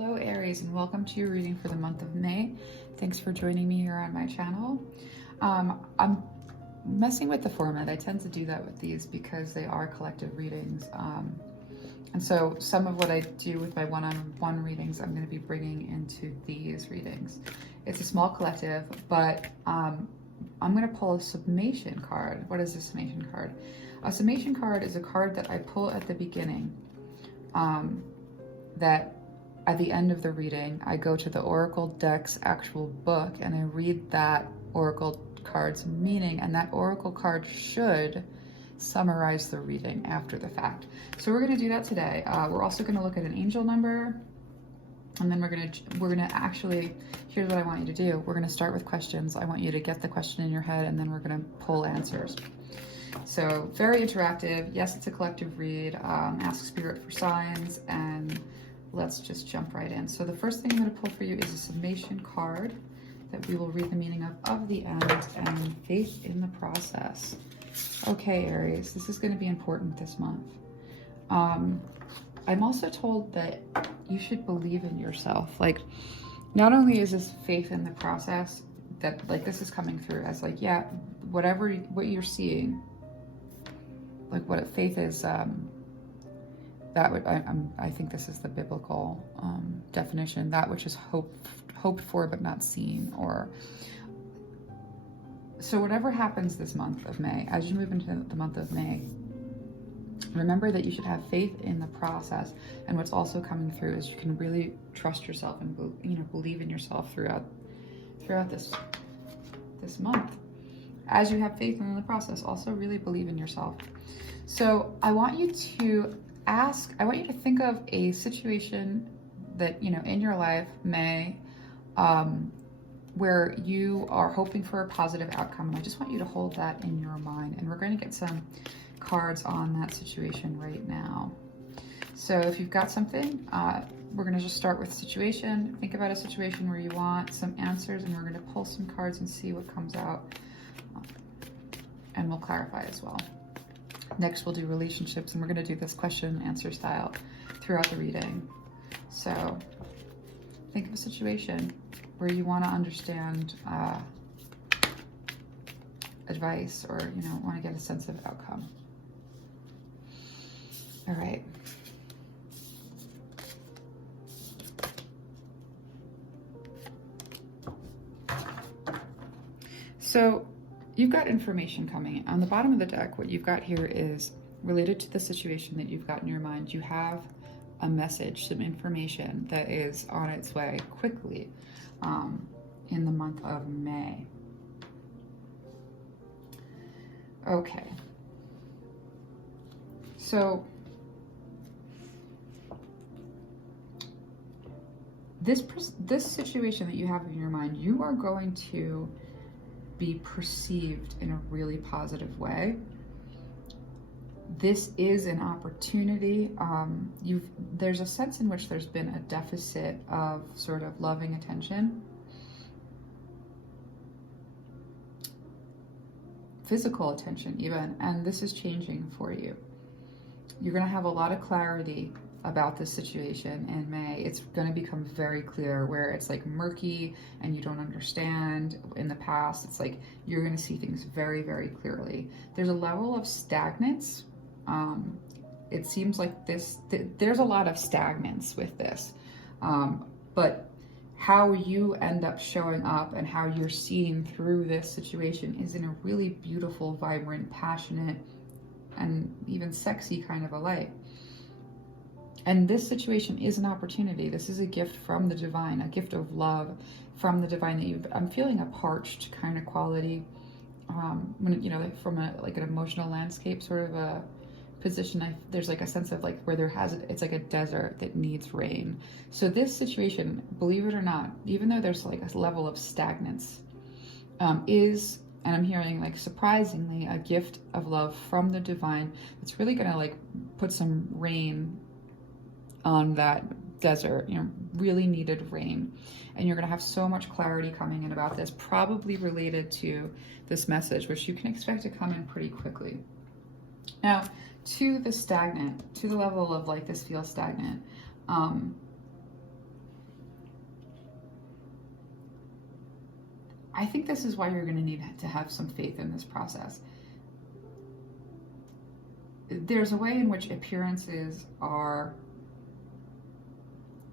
Hello Aries, and welcome to your reading for the month of May. Thanks for joining me here on my channel. I'm messing with the format. I tend to do that with these because they are collective readings. And so some of what I do with my one-on-one readings, I'm going to be bringing into these readings. It's a small collective, but I'm going to pull a summation card. What is a summation card? A summation card is a card that I pull at the beginning, that at the end of the reading, I go to the Oracle deck's actual book and I read that Oracle card's meaning, and that Oracle card should summarize the reading after the fact. So we're going to do that today. We're also going to look at an angel number, and then we're going to actually, here's what I want you to do. We're going to start with questions. I want you to get the question in your head, and then we're going to pull answers. So very interactive. Yes, it's a collective read. Ask spirit for signs, and let's just jump right in. So the first thing I'm going to pull for you is a summation card that we will read the meaning of the end and faith in the process. Okay, Aries, this is going to be important this month. I'm also told that you should believe in yourself. Like, not only is this faith in the process, that like this is coming through as like, yeah, what you're seeing, like what faith is, I think this is the biblical definition, that which is hoped for but not seen. Or so whatever happens this month of May, as you move into the month of May, remember that you should have faith in the process. And what's also coming through is you can really trust yourself and believe in yourself throughout this month. As you have faith in the process, also really believe in yourself. So I want you to think of a situation that, in your life, May, where you are hoping for a positive outcome. And I just want you to hold that in your mind. And we're going to get some cards on that situation right now. So if you've got something, we're going to just start with situation. Think about a situation where you want some answers, and we're going to pull some cards and see what comes out. And we'll clarify as well. Next, we'll do relationships, and we're going to do this question and answer style throughout the reading. So think of a situation where you want to understand advice, or want to get a sense of outcome. All right. So you've got information coming in. On the bottom of the deck, what you've got here is related to the situation that you've got in your mind. You have a message, some information that is on its way quickly in the month of May. Okay. So this situation that you have in your mind, you are going to be perceived in a really positive way. This is an opportunity. There's a sense in which there's been a deficit of sort of loving attention, physical attention even, and this is changing for you. You're going to have a lot of clarity about this situation in May. It's going to become very clear where it's like murky and you don't understand in the past. It's like you're going to see things very, very clearly. There's a level of stagnance. It seems like there's a lot of stagnance with this, but how you end up showing up and how you're seen through this situation is in a really beautiful, vibrant, passionate, and even sexy kind of a light. And this situation is an opportunity. This is a gift from the divine, a gift of love from the divine. I'm feeling a parched kind of quality, when like from like an emotional landscape sort of a position. There's like a sense of like where it's like a desert that needs rain. So this situation, believe it or not, even though there's like a level of stagnance, is, and I'm hearing like surprisingly, a gift of love from the divine. It's really gonna like put some rain on that desert, really needed rain. And you're going to have so much clarity coming in about this, probably related to this message, which you can expect to come in pretty quickly. Now, to the level of like this feels stagnant, I think this is why you're going to need to have some faith in this process. There's a way in which appearances are,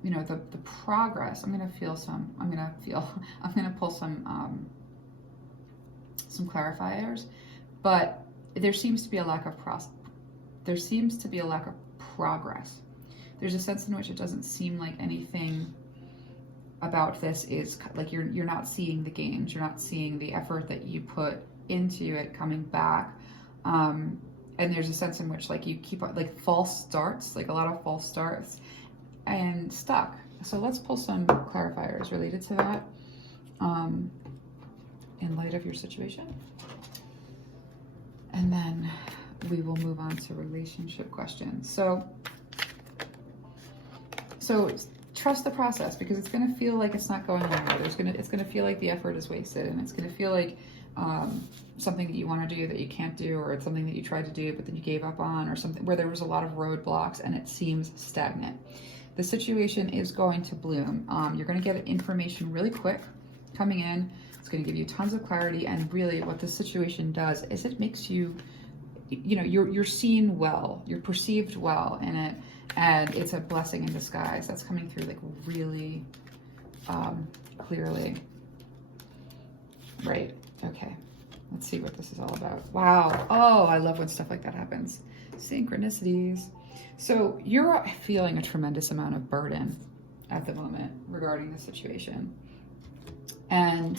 you know, the progress. I'm going to pull some clarifiers, but there seems to be a lack of progress. There's a sense in which it doesn't seem like anything about this is like you're not seeing the gains, you're not seeing the effort that you put into it coming back, and there's a sense in which like you keep like false starts, like a lot of false starts and stuck. So let's pull some clarifiers related to that in light of your situation, and then we will move on to relationship questions. So trust the process, because it's going to feel like it's not going anywhere. It's going to feel like the effort is wasted, and it's going to feel like something that you want to do that you can't do, or it's something that you tried to do but then you gave up on, or something where there was a lot of roadblocks and it seems stagnant. The situation is going to bloom. You're going to get information really quick coming in. It's going to give you tons of clarity, and really what this situation does is it makes you, you know, you're seen well, you're perceived well in it. And it's a blessing in disguise. That's coming through like really clearly. Right, okay. Let's see what this is all about. Wow, oh, I love when stuff like that happens. Synchronicities. So you're feeling a tremendous amount of burden at the moment regarding the situation. And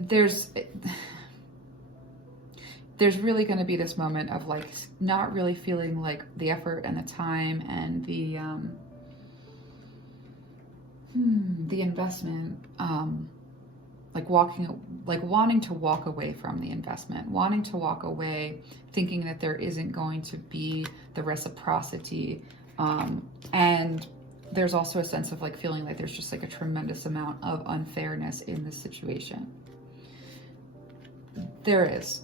there's really going to be this moment of like not really feeling like the effort and the time and the investment, like wanting to walk away from the investment, wanting to walk away, thinking that there isn't going to be the reciprocity, and there's also a sense of like feeling like there's just like a tremendous amount of unfairness in this situation. There is.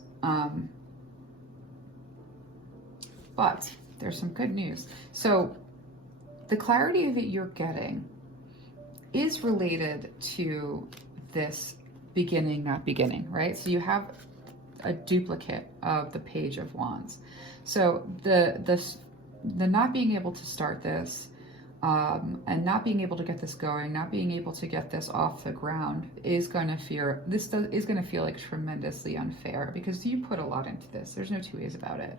But there's some good news. So the clarity that you're getting is related to this beginning, not beginning, right? So you have a duplicate of the Page of Wands. So the not being able to start this, and not being able to get this going, not being able to get this off the ground is going to feel like tremendously unfair, because you put a lot into this. There's no two ways about it.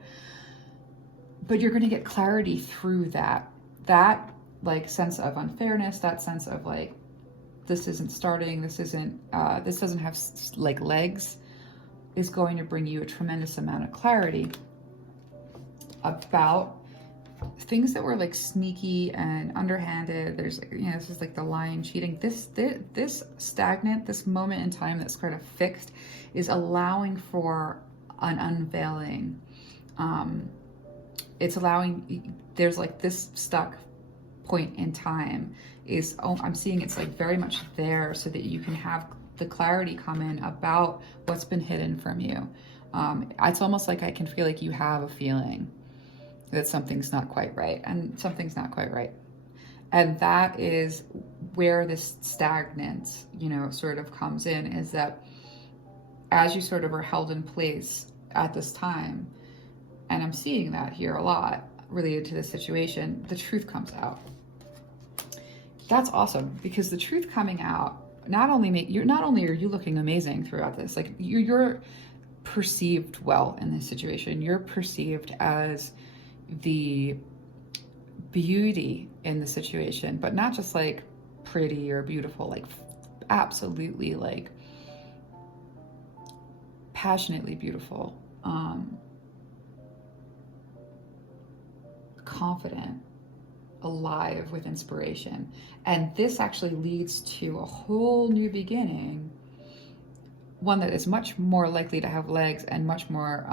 But you're going to get clarity through that like sense of unfairness, that sense of like, this isn't starting, this doesn't have like legs, is going to bring you a tremendous amount of clarity about things that were like sneaky and underhanded. There's, you know, this is like the lying, cheating. This stagnant, this moment in time that's kind of fixed, is allowing for an unveiling. It's allowing, there's like this stuck point in time is, I'm seeing it's like very much there so that you can have the clarity come in about what's been hidden from you. It's almost like I can feel like you have a feeling that something's not quite right, and something's not quite right. And that is where this stagnant, you know, sort of comes in, is that as you sort of are held in place at this time, and I'm seeing that here a lot related to this situation, the truth comes out. That's awesome, because the truth coming out, not only are you looking amazing throughout this, like you're perceived well in this situation. You're perceived as the beauty in the situation, but not just like pretty or beautiful, like absolutely like passionately beautiful, confident, alive with inspiration. And this actually leads to a whole new beginning, one that is much more likely to have legs and much more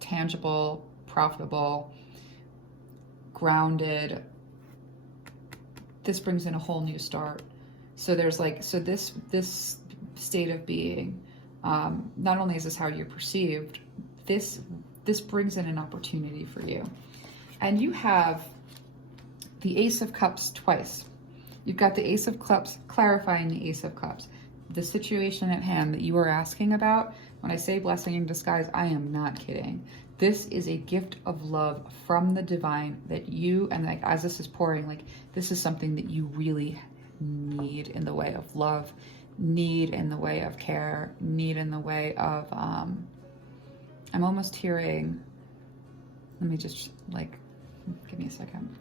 tangible, profitable, grounded. This brings in a whole new start. So there's like, so this state of being, not only is this how you're perceived, this brings in an opportunity for you. And you have the Ace of Cups twice. You've got the Ace of Cups clarifying the Ace of Cups. The situation at hand that you are asking about, when I say blessing in disguise, I am not kidding. This is a gift of love from the divine that you, and like as this is pouring, like this is something that you really need in the way of love, need in the way of care, need in the way of, I'm almost hearing, let me just like, give me a second.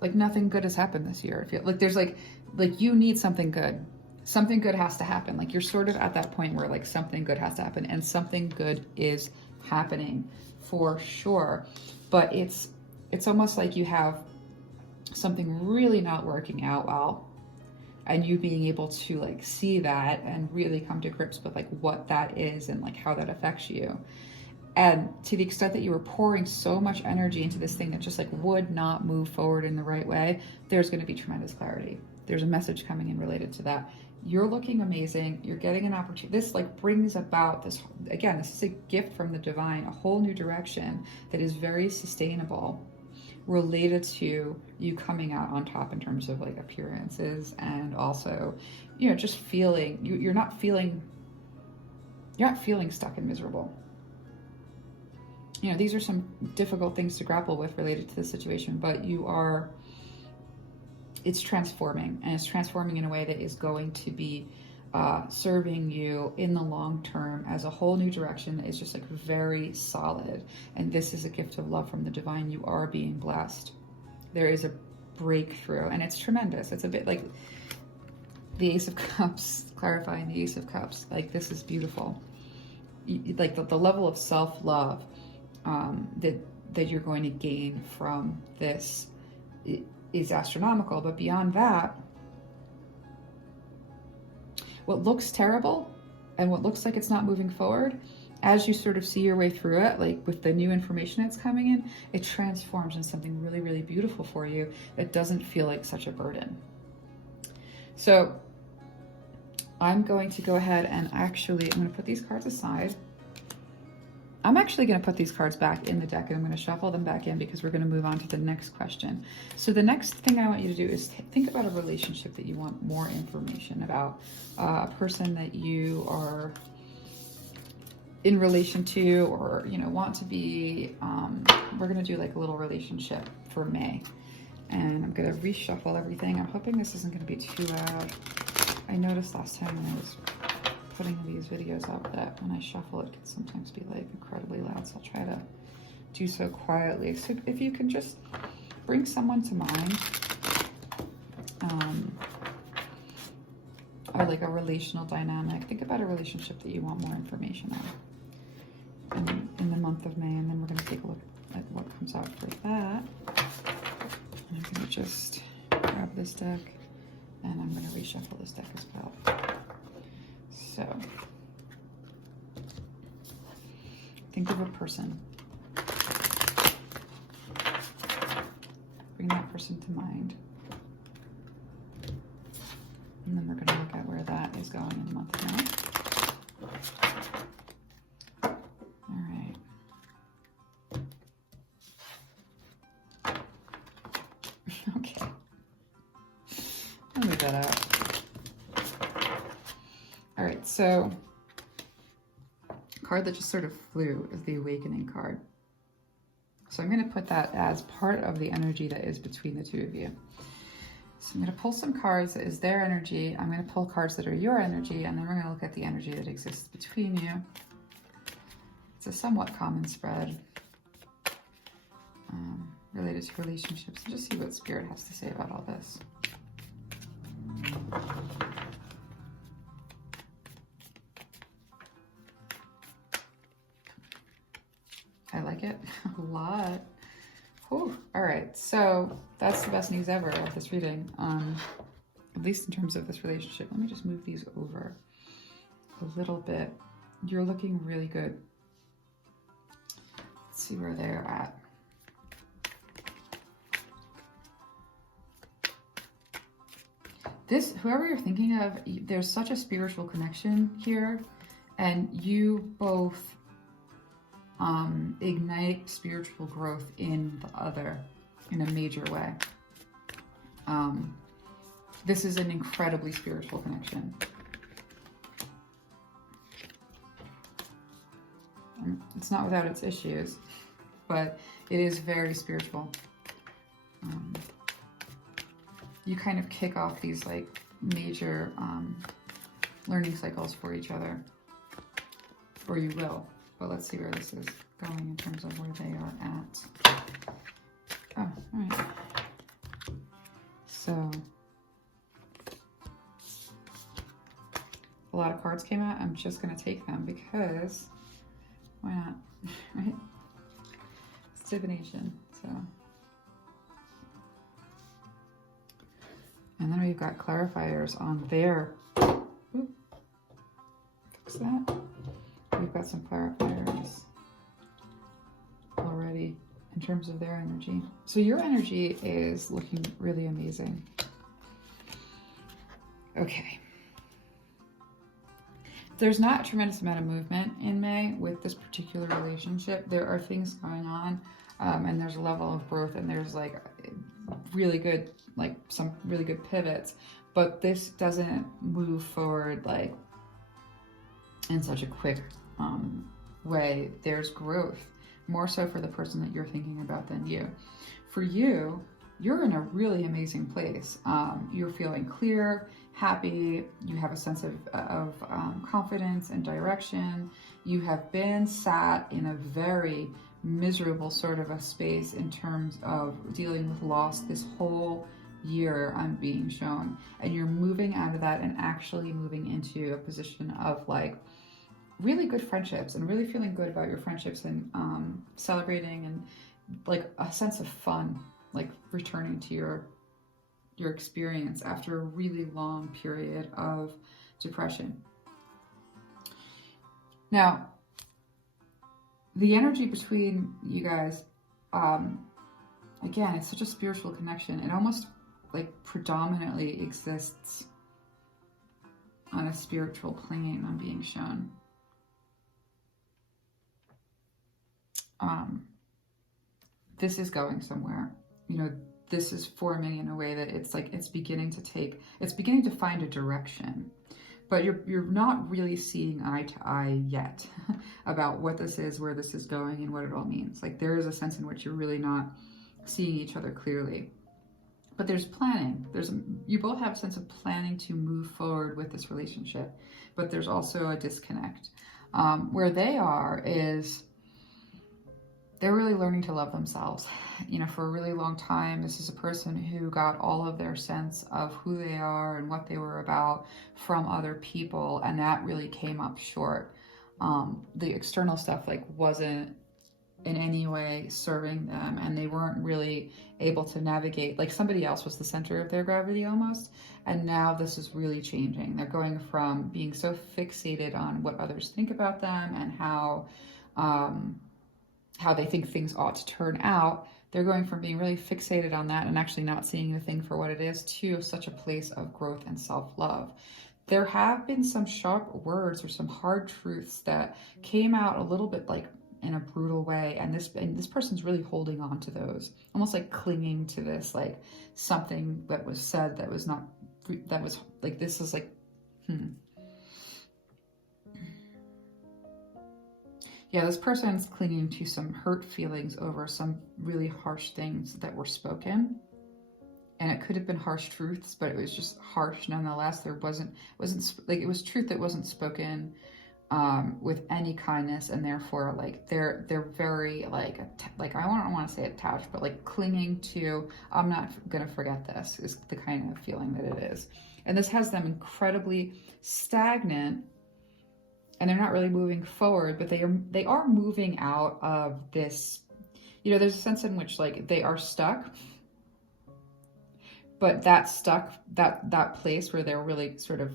Like nothing good has happened this year. I feel like there's like you need something good. Something good has to happen. Like you're sort of at that point where like something good has to happen, and something good is happening for sure. But it's almost like you have something really not working out well, and you being able to like see that and really come to grips with like what that is and like how that affects you. And to the extent that you were pouring so much energy into this thing that just like would not move forward in the right way, there's going to be tremendous clarity. There's a message coming in related to that. You're looking amazing. You're getting an opportunity. This like brings about this, again, this is a gift from the divine, a whole new direction that is very sustainable, related to you coming out on top in terms of like appearances, and also, you know, just feeling, you're not feeling stuck and miserable. You know, these are some difficult things to grapple with related to the situation, but it's transforming, and it's transforming in a way that is going to be serving you in the long term as a whole new direction that is just like very solid. And this is a gift of love from the divine. You are being blessed. There is a breakthrough, and it's tremendous. It's a bit like the Ace of Cups, clarifying the Ace of Cups. Like this is beautiful. Like the level of self-love that you're going to gain from this is astronomical. But beyond that, what looks terrible and what looks like it's not moving forward, as you sort of see your way through it, like with the new information that's coming in, it transforms into something really, really beautiful for you that doesn't feel like such a burden. So I'm going to go ahead and I'm going to put these cards aside. I'm actually going to put these cards back in the deck, and I'm going to shuffle them back in because we're going to move on to the next question. So the next thing I want you to do is think about a relationship that you want more information about, a person that you are in relation to, or, you know, want to be. We're going to do like a little relationship for May, and I'm going to reshuffle everything. I'm hoping this isn't going to be too loud. I noticed last time when I was putting these videos up that when I shuffle it can sometimes be like incredibly loud, so I'll try to do so quietly. So if you can just bring someone to mind, or like a relational dynamic, think about a relationship that you want more information on in the month of May, and then we're going to take a look at what comes out for that. And I'm going to just grab this deck, and I'm going to reshuffle this deck as well. So, think of a person. Bring that person to mind. And then we're going to look at where that is going in the month of May. All right. Okay. I'll move that out. All right, so a card that just sort of flew is the Awakening card. So I'm going to put that as part of the energy that is between the two of you. So I'm going to pull some cards that is their energy. I'm going to pull cards that are your energy, and then we're going to look at the energy that exists between you. It's a somewhat common spread related to relationships. And just see what Spirit has to say about all this. I like it a lot. Whew. All right, so that's the best news ever of this reading, at least in terms of this relationship. Let me just move these over a little bit. You're looking really good. Let's see where they're at. This, whoever you're thinking of, there's such a spiritual connection here, and you both ignite spiritual growth in the other in a major way. This is an incredibly spiritual connection. It's not without its issues, but it is very spiritual. You kind of kick off these like major learning cycles for each other, or you will. But let's see where this is going in terms of where they are at. Oh, all right. So a lot of cards came out. I'm just going to take them because why not, right? It's divination, so. And then we've got clarifiers on their, fix that. We've got some clarifiers already in terms of their energy. So your energy is looking really amazing. Okay. There's not a tremendous amount of movement in May with this particular relationship. There are things going on, and there's a level of growth, and there's like really good, like some really good pivots, but this doesn't move forward like in such a quick way. There's growth, more so for the person that you're thinking about than you. For you, you're in a really amazing place. You're feeling clear, happy, you have a sense of confidence and direction. You have been sat in a very miserable sort of a space in terms of dealing with loss this whole year. I'm being shown, and you're moving out of that and actually moving into a position of like really good friendships and really feeling good about your friendships and celebrating and like a sense of fun, like returning to your experience after a really long period of depression. Now, the energy between you guys, again, it's such a spiritual connection. It almost like predominantly exists on a spiritual plane. I'm being shown. This is going somewhere. You know, this is forming in a way that it's like it's beginning to find a direction, but you're not really seeing eye to eye yet about what this is, where this is going, and what it all means. Like there is a sense in which you're really not seeing each other clearly, but there's planning. You both have a sense of planning to move forward with this relationship, but there's also a disconnect. Where they are is they're really learning to love themselves. You know, for a really long time, this is a person who got all of their sense of who they are and what they were about from other people, and that really came up short. The external stuff like wasn't in any way serving them, and they weren't really able to navigate. Like somebody else was the center of their gravity almost, and now this is really changing. They're going from being so fixated on what others think about them and how they think things ought to turn out. They're going from being really fixated on that and actually not seeing the thing for what it is to such a place of growth and self-love. There have been some sharp words or some hard truths that came out a little bit like in a brutal way, and this person's really holding on to those, almost like clinging to this, like something that was said that was not, that was like, this is like, Yeah, this person's clinging to some hurt feelings over some really harsh things that were spoken. And it could have been harsh truths, but it was just harsh nonetheless. It wasn't like, it was truth that wasn't spoken with any kindness, and therefore like they're very like I don't want to say attached, but like clinging to, I'm not gonna forget this, is the kind of feeling that it is. And this has them incredibly stagnant, and they're not really moving forward, but they are moving out of this, you know, there's a sense in which like they are stuck, but that place where they're really sort of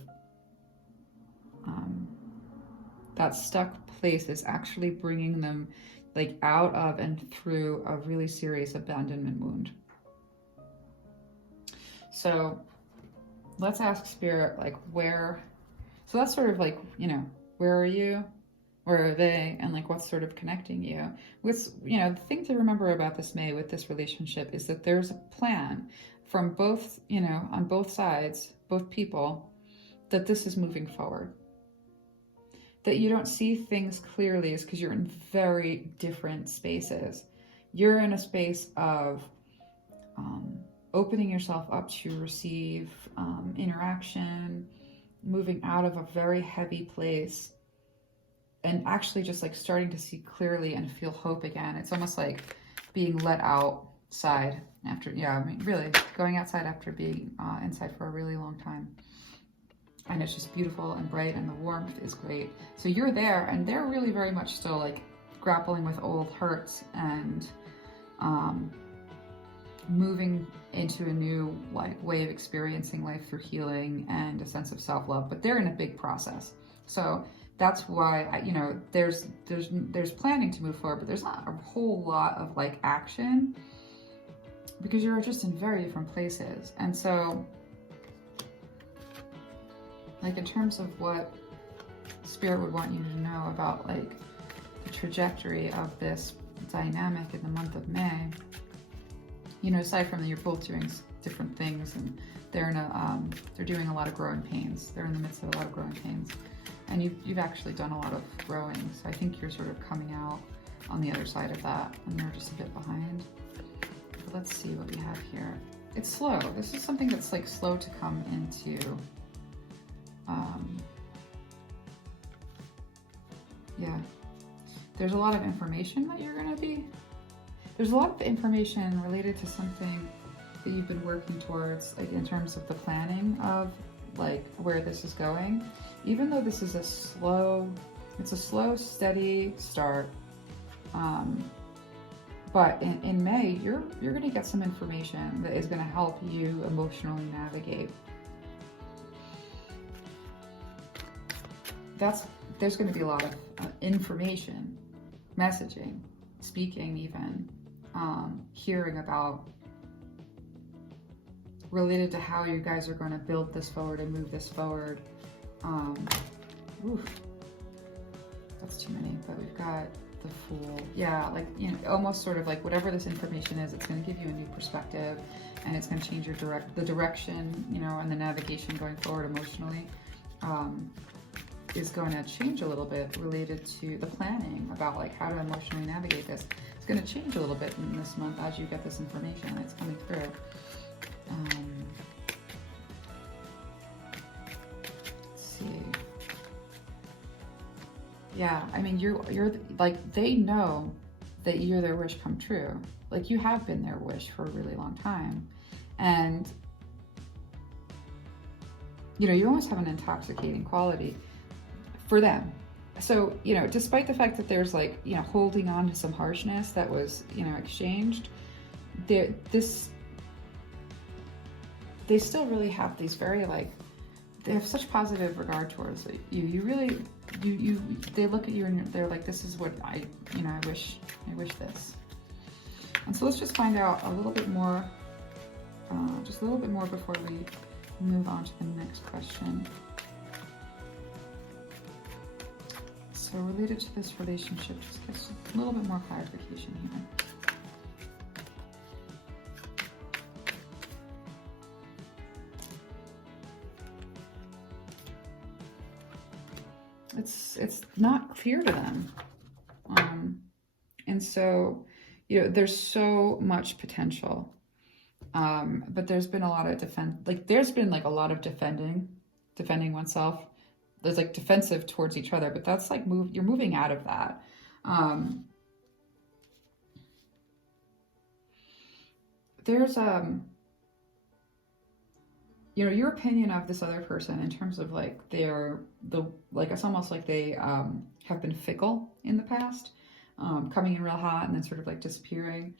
that stuck place is actually bringing them like out of and through a really serious abandonment wound. So let's ask Spirit, like, where, so that's sort of like, you know, where are you? Where are they? And like, what's sort of connecting you? With, you know, the thing to remember about this May with this relationship is that there's a plan from both, you know, on both sides, both people, that this is moving forward. That you don't see things clearly is because you're in very different spaces. You're in a space of opening yourself up to receive interaction, moving out of a very heavy place, and actually just like starting to see clearly and feel hope again. It's almost like being let outside after, yeah, I mean, really going outside after being inside for a really long time. And it's just beautiful and bright, and the warmth is great. So you're there, and they're really very much still like grappling with old hurts and moving into a new like way of experiencing life through healing and a sense of self-love. But they're in a big process. So that's why, you know, there's planning to move forward, but there's not a whole lot of like action because you're just in very different places. And so, like, in terms of what Spirit would want you to know about like the trajectory of this dynamic in the month of May, you know, aside from that you're both doing different things, and they're in they're doing a lot of growing pains. They're in the midst of a lot of growing pains. And you've actually done a lot of growing, so I think you're sort of coming out on the other side of that, and they're just a bit behind. But let's see what we have here. It's slow. This is something that's like slow to come into. Yeah. There's a lot of information that you're going to be... There's a lot of information related to something that you've been working towards, like in terms of the planning of like where this is going. Even though this is a slow, steady start. But in May, you're going to get some information that is going to help you emotionally navigate. There's going to be a lot of information, messaging, speaking even, hearing about, related to how you guys are going to build this forward and move this forward. That's too many, but we've got the Fool. Yeah, like, you know, almost sort of like whatever this information is, it's going to give you a new perspective, and it's going to change your the direction, you know, and the navigation going forward emotionally is going to change a little bit related to the planning about like how to emotionally navigate this. It's going to change a little bit in this month as you get this information. It's coming through. Let's see. Yeah, I mean, you're like, they know that you're their wish come true. Like, you have been their wish for a really long time. And, you know, you almost have an intoxicating quality for them. So, you know, despite the fact that there's like, you know, holding on to some harshness that was, you know, exchanged, they still really have these very like, they have such positive regard towards you. You really, they look at you and they're like, this is what I wish this. And so let's just find out a little bit more, just a little bit more before we move on to the next question. So related to this relationship, just get a little bit more clarification here. It's not clear to them. And so, you know, there's so much potential. But there's been a lot of defending oneself. There's like defensive towards each other, but that's like you're moving out of that. There's you know, your opinion of this other person in terms of like it's almost like they have been fickle in the past, coming in real hot and then sort of like disappearing.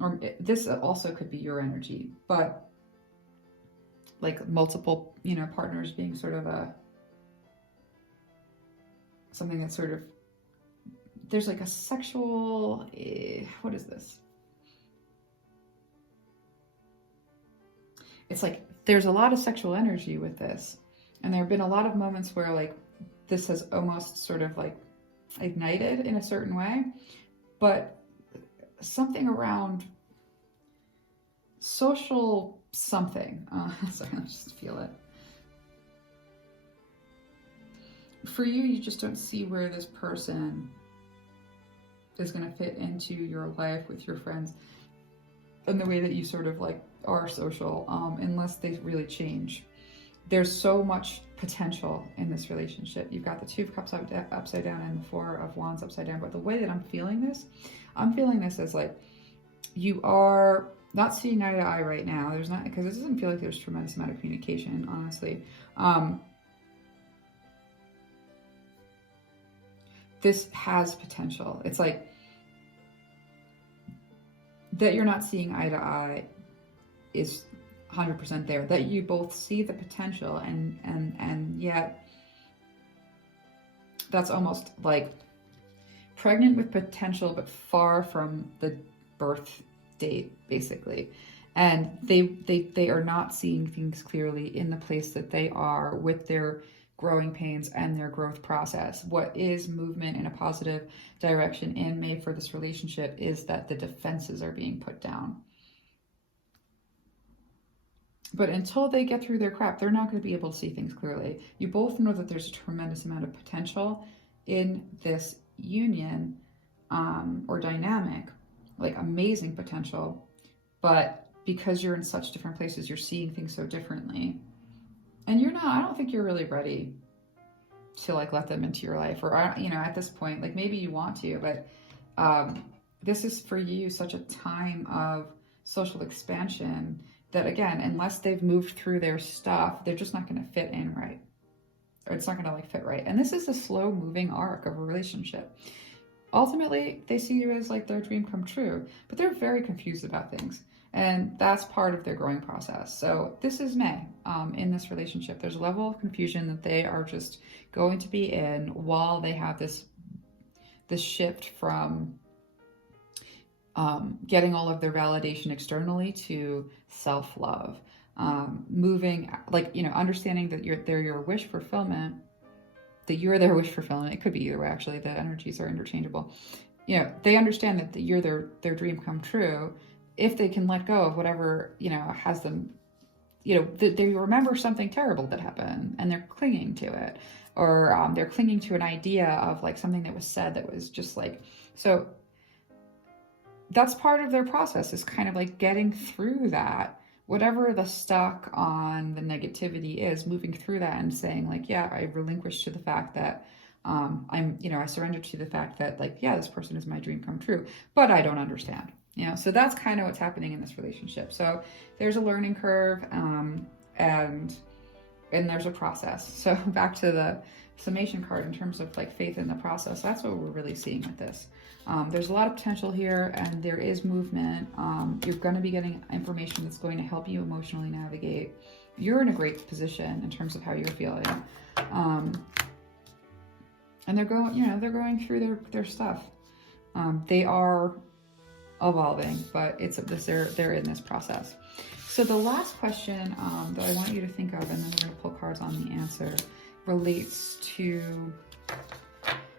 Or this also could be your energy, but like multiple, you know, partners being sort of something that's sort of, there's like a sexual, what is this? It's like, there's a lot of sexual energy with this. And there have been a lot of moments where like, this has almost sort of like ignited in a certain way, but something around social something. Sorry, I just feel it. For you, you just don't see where this person is going to fit into your life with your friends and the way that you sort of like are social, unless they really change. There's so much potential in this relationship. You've got the Two of Cups upside down and the Four of Wands upside down. But the way that I'm feeling this as like you are not seeing eye to eye right now. There's not, because it doesn't feel like there's a tremendous amount of communication, honestly. This has potential. It's like that you're not seeing eye to eye is 100% there. That you both see the potential and yet that's almost like pregnant with potential but far from the birth date, basically. And they are not seeing things clearly in the place that they are with their growing pains and their growth process. What is movement in a positive direction in May for this relationship is that the defenses are being put down. But until they get through their crap, they're not going to be able to see things clearly. You both know that there's a tremendous amount of potential in this union or dynamic, like amazing potential. But because you're in such different places, you're seeing things so differently. And you're not, I don't think you're really ready to like let them into your life, or, you know, at this point, like maybe you want to, but this is for you such a time of social expansion that, again, unless they've moved through their stuff, they're just not going to fit in right. Or it's not going to like fit right. And this is a slow moving arc of a relationship. Ultimately, they see you as like their dream come true, but they're very confused about things. And that's part of their growing process. So this is May in this relationship. There's a level of confusion that they are just going to be in while they have this shift from getting all of their validation externally to self-love. Moving, like, you know, understanding that they're your wish fulfillment, that you're their wish fulfillment. It could be either way, actually. The energies are interchangeable. You know, they understand that you're their dream come true. If they can let go of whatever, you know, has them, you know, they remember something terrible that happened and they're clinging to it, or they're clinging to an idea of like something that was said that was just like, so that's part of their process, is kind of like getting through that, whatever the stuck on the negativity is, moving through that and saying like, yeah, I relinquished to the fact that I surrendered to the fact that like, yeah, this person is my dream come true, but I don't understand. You know, so that's kind of what's happening in this relationship. So there's a learning curve, and there's a process. So back to the summation card in terms of like faith in the process, that's what we're really seeing with this. There's a lot of potential here, and there is movement. You're going to be getting information that's going to help you emotionally navigate. You're in a great position in terms of how you're feeling. And they're going through their stuff. They are evolving, but they're in this process. So the last question that I want you to think of, and then we're going to pull cards on the answer, relates to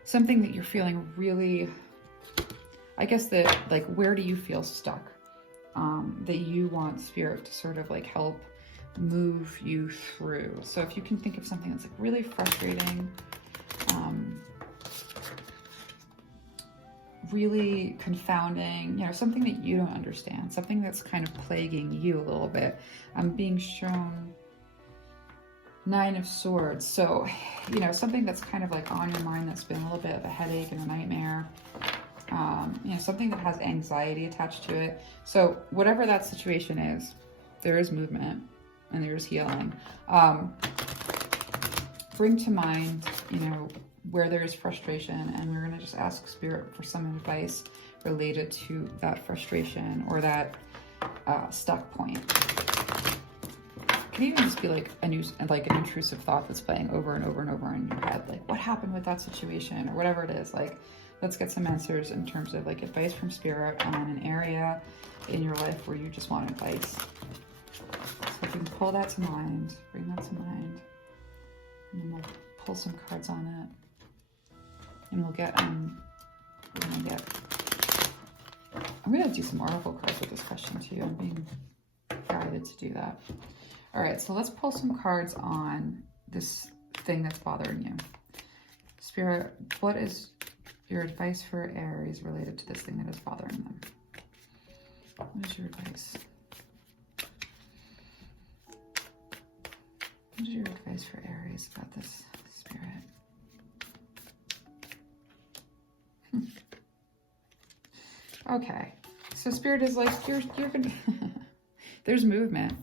something that you're feeling really, I guess that like, where do you feel stuck? That you want spirit to sort of like help move you through. So if you can think of something that's like really frustrating, really confounding, you know, something that you don't understand, something that's kind of plaguing you a little bit. I'm being shown Nine of Swords. So, you know, something that's kind of like on your mind that's been a little bit of a headache and a nightmare. You know, something that has anxiety attached to it. So whatever that situation is, there is movement and there is healing. Bring to mind, you know, where there is frustration, and we're going to just ask spirit for some advice related to that frustration or that stuck point. It can even just be like an intrusive thought that's playing over and over and over in your head, like what happened with that situation or whatever it is. Like, let's get some answers in terms of like advice from spirit on an area in your life where you just want advice. So if you can pull that to mind, bring that to mind, and then we'll pull some cards on it. And we'll get, I'm gonna do some oracle cards with this question too. I'm being guided to do that. All right, so let's pull some cards on this thing that's bothering you. Spirit, what is your advice for Aries related to this thing that is bothering them? What is your advice? What is your advice for Aries about this, Spirit? Okay, so Spirit is like, you're gonna, there's movement.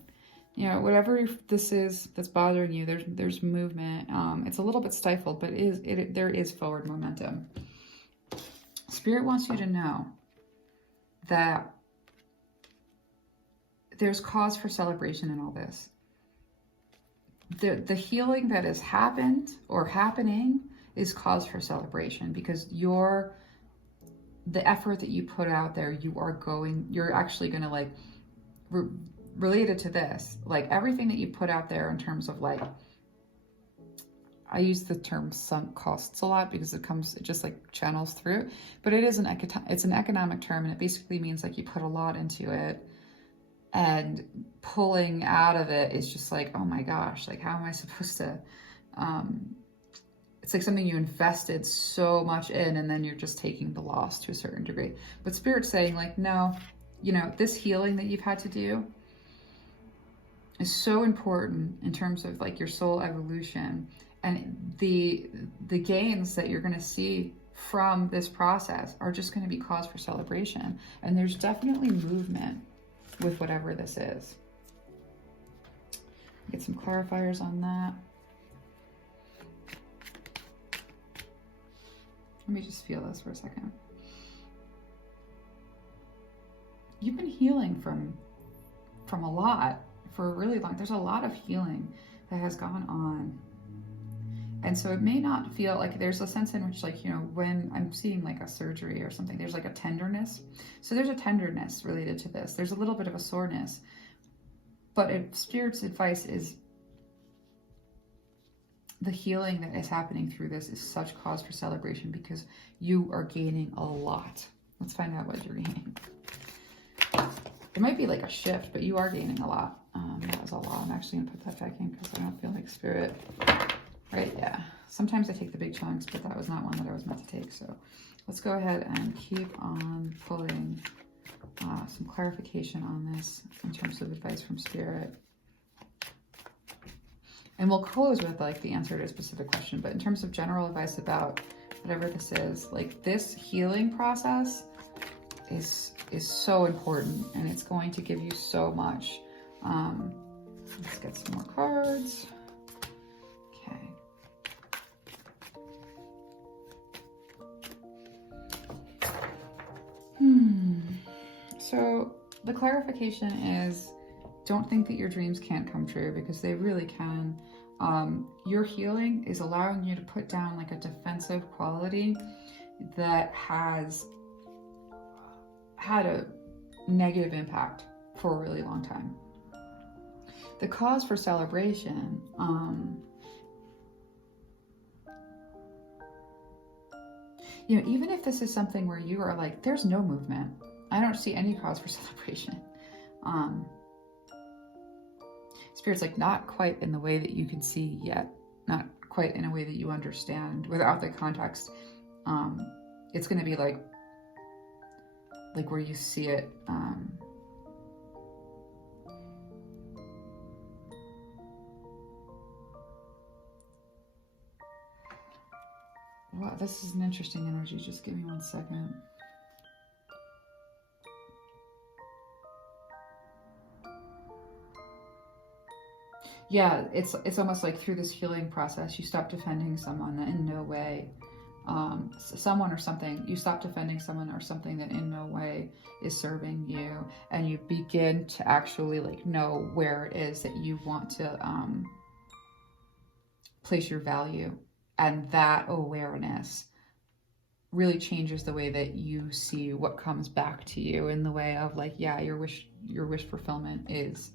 You know, whatever this is that's bothering you, there's movement. It's a little bit stifled, but there is forward momentum. Spirit wants you to know that there's cause for celebration in all this. The healing that has happened or happening is cause for celebration, because the effort that you put out there, you're actually going to like, related to this, like everything that you put out there in terms of like, I use the term sunk costs a lot because it just like channels through, but it's an economic term, and it basically means like you put a lot into it, and pulling out of it is just like, oh my gosh, like how am I supposed to, it's like something you invested so much in, and then you're just taking the loss to a certain degree. But Spirit's saying like, no, you know, this healing that you've had to do is so important in terms of like your soul evolution, and the gains that you're going to see from this process are just going to be cause for celebration. And there's definitely movement with whatever this is. Get some clarifiers on that. Let me just feel this for a second. You've been healing from a lot for a really long. There's a lot of healing that has gone on. And so it may not feel like there's a sense in which, like, you know, when I'm seeing like a surgery or something, there's like a tenderness. So there's a tenderness related to this. There's a little bit of a soreness. But Spirit's advice is the healing that is happening through this is such cause for celebration, because you are gaining a lot. Let's find out what you're gaining. It might be like a shift, but you are gaining a lot. That was a lot. I'm actually going to put that back in because I don't feel like Spirit. Right, yeah. Sometimes I take the big chunks, but that was not one that I was meant to take. So let's go ahead and keep on pulling some clarification on this in terms of advice from Spirit. And we'll close with like the answer to a specific question, but in terms of general advice about whatever this is, like this healing process is so important, and it's going to give you so much. Let's get some more cards. Okay. So the clarification is, don't think that your dreams can't come true, because they really can. Your healing is allowing you to put down like a defensive quality that has had a negative impact for a really long time. The cause for celebration, you know, even if this is something where you are like, there's no movement, I don't see any cause for celebration. Spirit's like, not quite in the way that you can see yet, not quite in a way that you understand without the context. It's going to be like where you see it. Wow, this is an interesting energy. Just give me 1 second. Yeah, it's almost like through this healing process, you stop defending someone that in no way, someone or something, you stop defending someone or something that in no way is serving you, and you begin to actually like know where it is that you want to place your value. And that awareness really changes the way that you see what comes back to you, in the way of like, yeah, your wish fulfillment is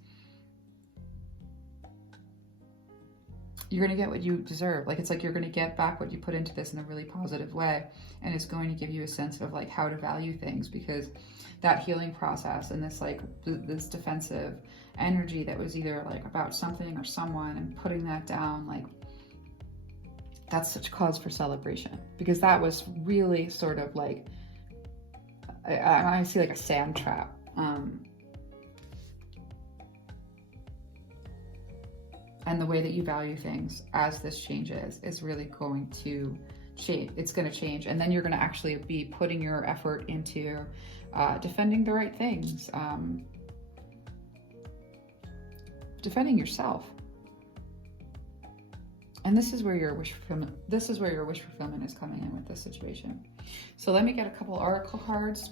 you're going to get what you deserve. Like, it's like you're going to get back what you put into this in a really positive way. And it's going to give you a sense of like how to value things, because that healing process and this like this defensive energy that was either like about something or someone, and putting that down, like that's such cause for celebration, because that was really sort of like, I see like a sand trap. And the way that you value things as this changes is really going to change. It's going to change. And then you're going to actually be putting your effort into defending the right things, defending yourself. And this is where your wish fulfillment, is coming in with this situation. So let me get a couple oracle cards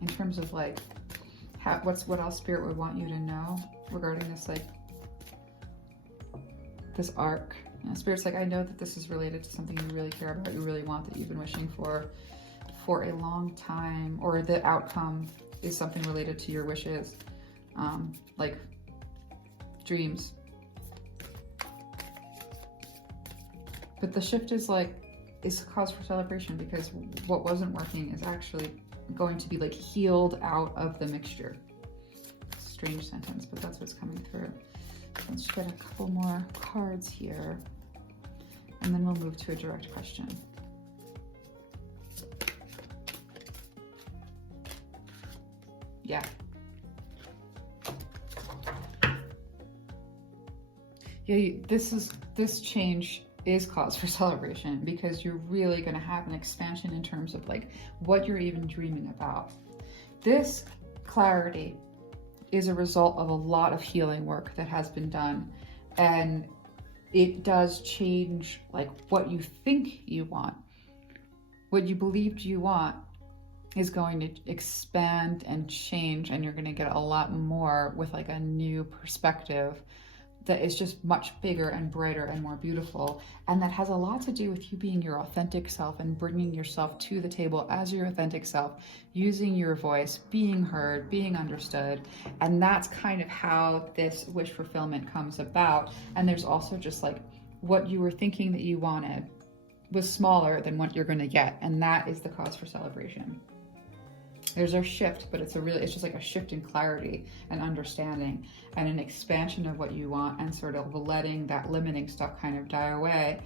in terms of like what else Spirit would want you to know regarding this, like this arc. You know, Spirit's like, I know that this is related to something you really care about, you really want, that you've been wishing for a long time, or the outcome is something related to your wishes, like dreams. But the shift is cause for celebration, because what wasn't working is actually going to be like healed out of the mixture. Strange sentence, but that's what's coming through. Let's get a couple more cards here, and then we'll move to a direct question. Yeah. Yeah, this change is cause for celebration, because you're really going to have an expansion in terms of like what you're even dreaming about. This clarity is a result of a lot of healing work that has been done, and it does change like what you think you want. What you believed you want is going to expand and change, and you're going to get a lot more with like a new perspective that is just much bigger and brighter and more beautiful. And that has a lot to do with you being your authentic self and bringing yourself to the table as your authentic self, using your voice, being heard, being understood. And that's kind of how this wish fulfillment comes about. And there's also just like what you were thinking that you wanted was smaller than what you're going to get. And that is the cause for celebration. There's a shift, but it's just like a shift in clarity and understanding, and an expansion of what you want, and sort of letting that limiting stuff kind of die away.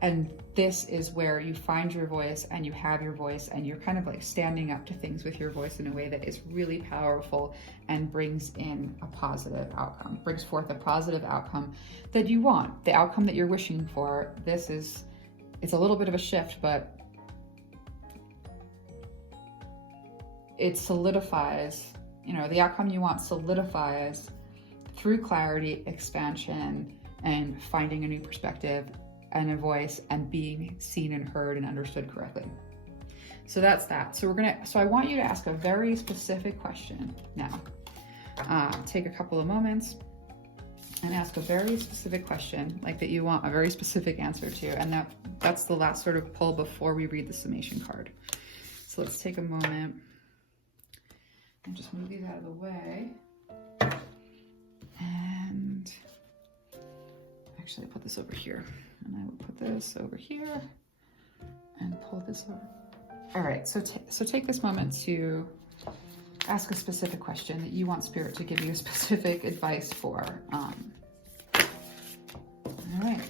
And this is where you find your voice, and you have your voice, and you're kind of like standing up to things with your voice in a way that is really powerful and brings in a positive outcome, brings forth a positive outcome that you want, the outcome that you're wishing for. It's a little bit of a shift, but it solidifies, the outcome you want solidifies through clarity, expansion, and finding a new perspective and a voice, and being seen and heard and understood correctly. So that's that. So I want you to ask a very specific question now. Take a couple of moments and ask a very specific question, like that you want a very specific answer to. And that's the last sort of pull before we read the summation card. So let's take a moment and just move these out of the way. And actually put this over here. And I will put this over here and pull this over. All right, so take this moment to ask a specific question that you want Spirit to give you a specific advice for. All right.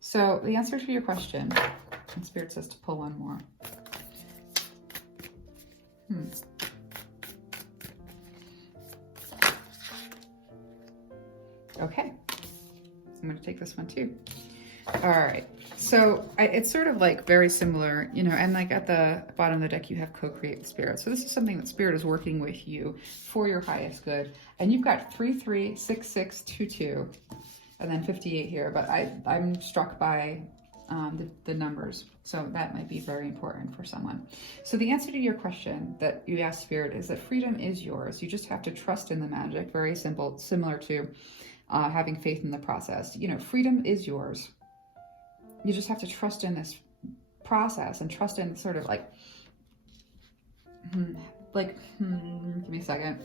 So the answer to your question, and Spirit says to pull one more. Okay, I'm going to take this one too. All right, so it's sort of like very similar, and like at the bottom of the deck you have co-create with Spirit. So this is something that Spirit is working with you for your highest good. And you've got 336622 and then 58 here, but I'm struck by the numbers, so that might be very important for someone. So the answer to your question that you asked Spirit is that freedom is yours. You just have to trust in the magic. Very simple, similar to having faith in the process. Freedom is yours. You just have to trust in this process and trust in sort of give me a second.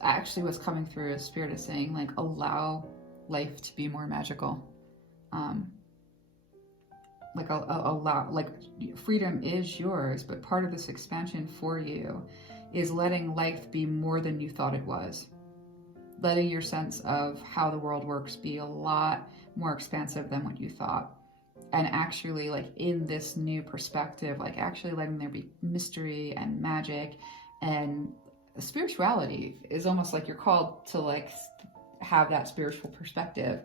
actually what's coming through is Spirit is saying, like, allow life to be more magical. Like allow, like, freedom is yours, but part of this expansion for you is letting life be more than you thought it was. Letting your sense of how the world works be a lot more expansive than what you thought. And actually, like, in this new perspective, like, actually letting there be mystery and magic and spirituality is almost like you're called to, like, have that spiritual perspective.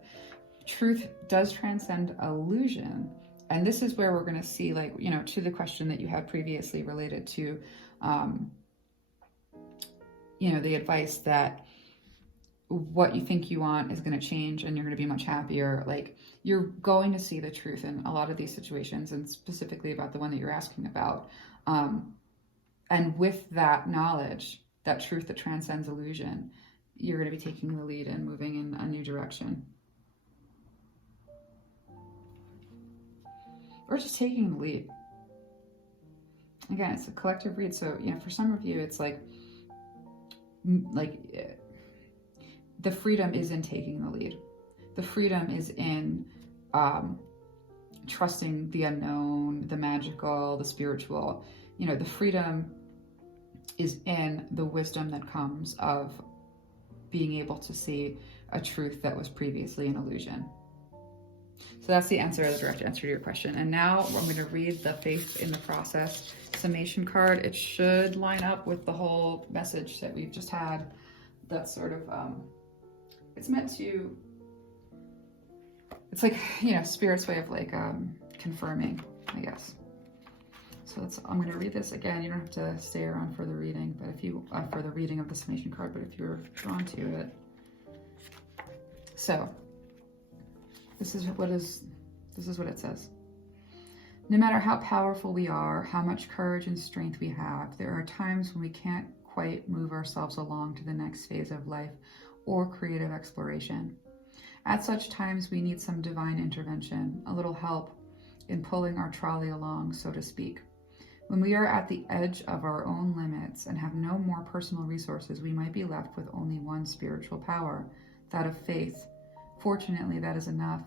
Truth does transcend illusion. And this is where we're going to see, like, you know, to the question that you had previously related to, you know, the advice that what you think you want is going to change and you're going to be much happier. Like, you're going to see the truth in a lot of these situations, and specifically about the one that you're asking about. And with that knowledge, that truth that transcends illusion, you're going to be taking the lead and moving in a new direction. Or just taking the lead. Again, it's a collective read. So, you know, for some of you, it's like the freedom is in taking the lead. The freedom is in trusting the unknown, the magical, the spiritual. You know, the freedom is in the wisdom that comes of being able to see a truth that was previously an illusion. So that's the answer, the direct answer to your question. And now I'm going to read the Faith in the Process summation card. It should line up with the whole message that we've just had. That's sort of, it's meant to, it's like, you know, Spirit's way of, like, confirming, I guess. So I'm going to read this again. You don't have to stay around for the reading, but if you, for the reading of the summation card, but if you're drawn to it. So, this is what it says. No matter how powerful we are, how much courage and strength we have, there are times when we can't quite move ourselves along to the next phase of life or creative exploration. At such times, we need some divine intervention, a little help in pulling our trolley along, so to speak. When we are at the edge of our own limits and have no more personal resources, we might be left with only one spiritual power, that of faith. Fortunately, that is enough.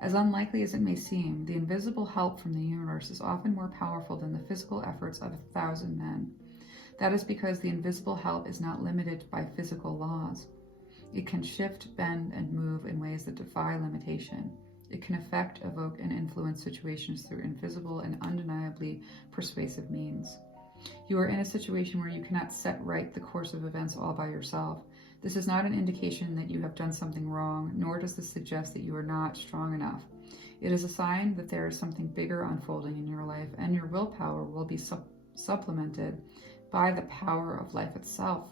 As unlikely as it may seem, the invisible help from the universe is often more powerful than the physical efforts of 1,000 men. That is because the invisible help is not limited by physical laws. It can shift, bend, and move in ways that defy limitation. It can affect, evoke, and influence situations through invisible and undeniably persuasive means. You are in a situation where you cannot set right the course of events all by yourself. This is not an indication that you have done something wrong, nor does this suggest that you are not strong enough. It is a sign that there is something bigger unfolding in your life, and your willpower will be supplemented by the power of life itself.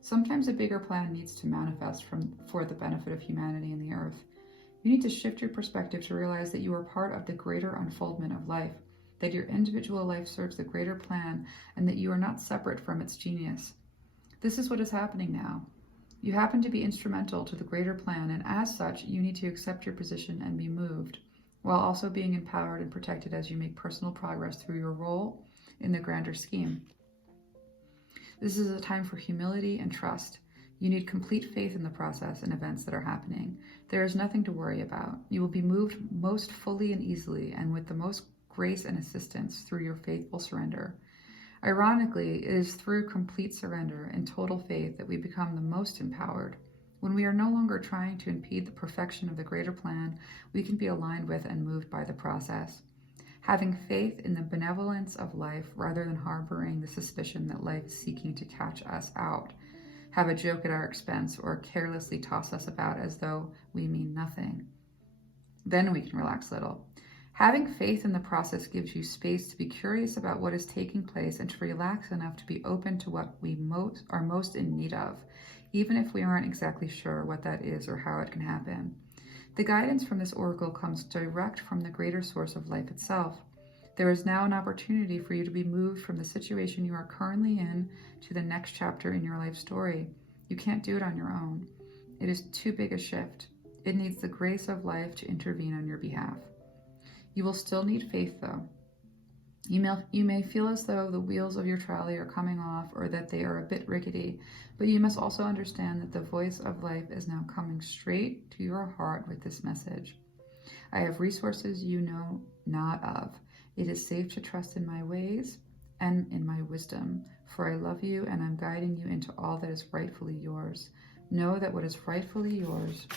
Sometimes a bigger plan needs to manifest for the benefit of humanity and the earth. You need to shift your perspective to realize that you are part of the greater unfoldment of life, that your individual life serves the greater plan, and that you are not separate from its genius. This is what is happening now. You happen to be instrumental to the greater plan, and as such, you need to accept your position and be moved, while also being empowered and protected as you make personal progress through your role in the grander scheme. This is a time for humility and trust. You need complete faith in the process and events that are happening. There is nothing to worry about. You will be moved most fully and easily, and with the most grace and assistance through your faithful surrender. Ironically, it is through complete surrender and total faith that we become the most empowered. When we are no longer trying to impede the perfection of the greater plan, we can be aligned with and moved by the process. Having faith in the benevolence of life rather than harboring the suspicion that life is seeking to catch us out, have a joke at our expense, or carelessly toss us about as though we mean nothing. Then we can relax a little. Having faith in the process gives you space to be curious about what is taking place and to relax enough to be open to what we are most in need of, even if we aren't exactly sure what that is or how it can happen. The guidance from this oracle comes direct from the greater source of life itself. There is now an opportunity for you to be moved from the situation you are currently in to the next chapter in your life story. You can't do it on your own. It is too big a shift. It needs the grace of life to intervene on your behalf. You will still need faith, though. You may feel as though the wheels of your trolley are coming off or that they are a bit rickety, but you must also understand that the voice of life is now coming straight to your heart with this message. I have resources you know not of. It is safe to trust in my ways and in my wisdom, for I love you and I'm guiding you into all that is rightfully yours. Know that what is rightfully yours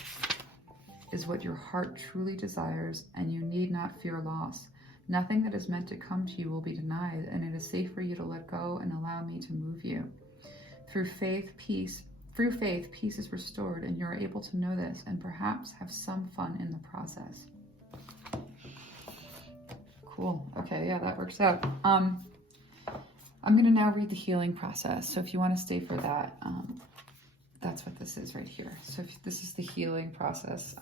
is what your heart truly desires, and you need not fear loss. Nothing that is meant to come to you will be denied, and it is safe for you to let go and allow me to move you. Through faith, peace is restored, and you are able to know this and perhaps have some fun in the process. Cool. Okay, yeah, that works out. I'm going to now read the healing process. So if you want to stay for that, that's what this is right here. So if this is the healing process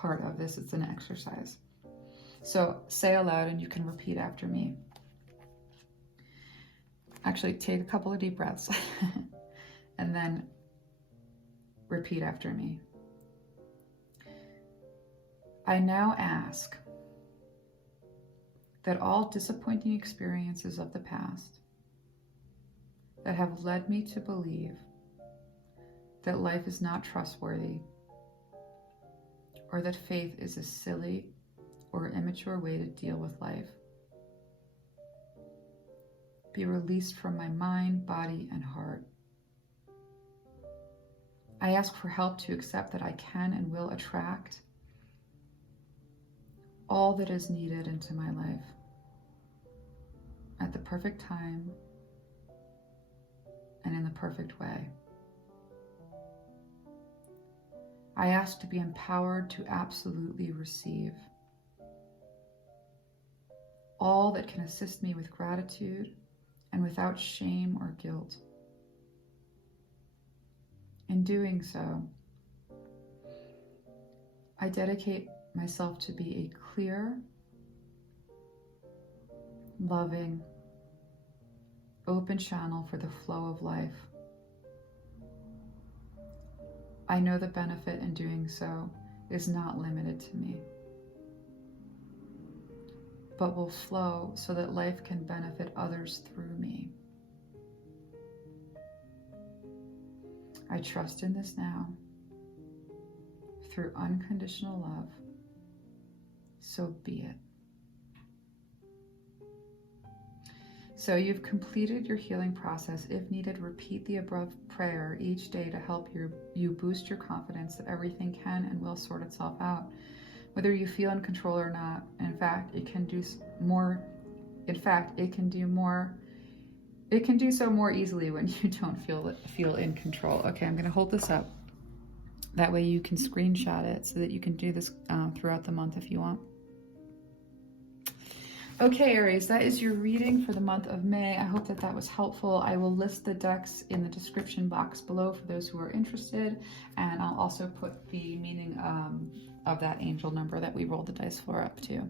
part of this. It's an exercise. So say aloud and you can repeat after me. Actually, take a couple of deep breaths and then repeat after me. I now ask that all disappointing experiences of the past that have led me to believe that life is not trustworthy or that faith is a silly or immature way to deal with life be released from my mind, body, and heart. I ask for help to accept that I can and will attract all that is needed into my life at the perfect time and in the perfect way. I ask to be empowered to absolutely receive all that can assist me with gratitude and without shame or guilt. In doing so, I dedicate myself to be a clear, loving, open channel for the flow of life. I know the benefit in doing so is not limited to me, but will flow so that life can benefit others through me. I trust in this now through unconditional love. So be it. So you've completed your healing process. If needed, repeat the above prayer each day to help you boost your confidence that everything can and will sort itself out. Whether you feel in control or not, in fact, it can do more. In fact, it can do more. It can do so more easily when you don't feel in control. Okay, I'm going to hold this up. That way you can screenshot it so that you can do this throughout the month if you want. Okay, Aries, that is your reading for the month of May. I hope that that was helpful. I will list the decks in the description box below for those who are interested, and I'll also put the meaning of that angel number that we rolled the dice for up to.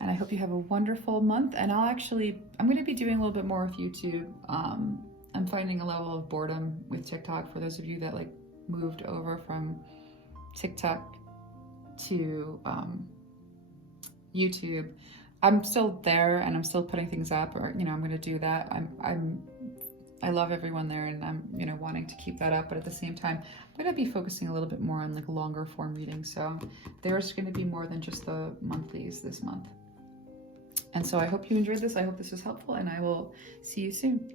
And I hope you have a wonderful month, and I'm going to be doing a little bit more with YouTube. I'm finding a level of boredom with TikTok for those of you that moved over from TikTok to YouTube. I'm still there and I'm still putting things up, or I'm going to do that. I love everyone there, and I'm wanting to keep that up, but at the same time I'm going to be focusing a little bit more on longer form readings. So there's going to be more than just the monthlies this month. And so I hope you enjoyed this. I hope this was helpful, and I will see you soon.